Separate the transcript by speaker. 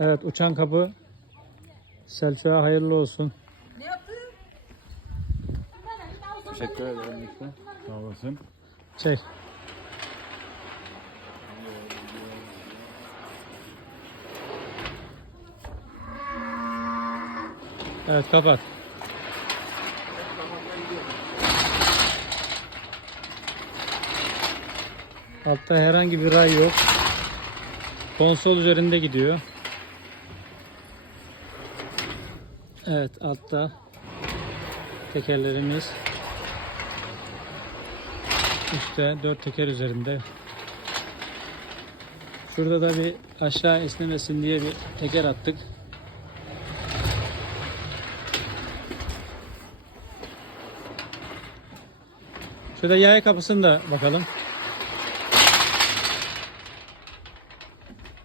Speaker 1: Evet uçan kapı Selçuk'a hayırlı olsun.
Speaker 2: Teşekkür ederim. Sağ olasın.
Speaker 1: Çek. Evet kapat. Altta herhangi bir ray yok. Konsol üzerinde gidiyor. Evet altta tekerlerimiz üstte dört teker üzerinde. Şurada da bir aşağı esnemesin diye bir teker attık. Şurada yay kapısını da bakalım.